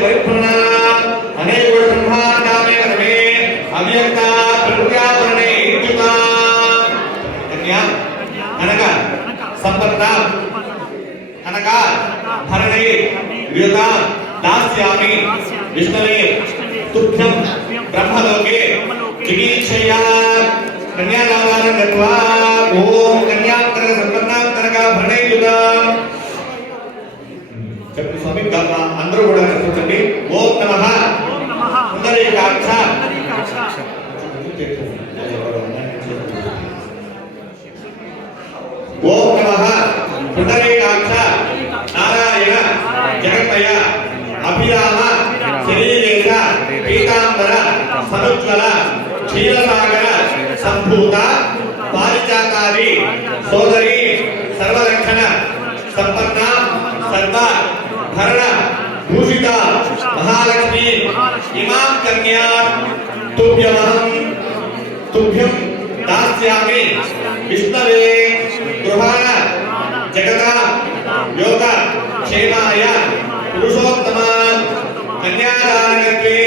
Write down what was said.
परिपूर्णा अनेक ब्रह्मांडामे रमे अव्यक्ता प्रकृत्यापरणे इत्युता कन्या अनगा संपत्ता अनगा भरणे वियुता दास्यामि विष्णवे तुभ्यं ब्रह्मलोके चिकीर्षया कन्यादानं गत्वा ओम कन्यांतर संपन्नांतरगा भरणे युता చెప్పు స్వామి గమ్మ అందరూ కూడా చెప్పుకోండి ఓం నమః పుండరీకాక్ష ఓం నమః పుండరీకాక్ష నారాయణ జగన్మయ అభిరామ శరీరేశ పీతాంబర సముజ్వల క్షీరసాగర సంభూత పారిజాతాది సోదరి సర్వలక్షణ సంపన్న సర్వ భరణ భూషిత మహాలక్ష్మి ఇమాం కన్యా తుభ్యం దాస్యామి విష్ణవే గృహాణ జగత యోగ క్షేమాయ పురుషోత్తమ కన్యాదానత్వే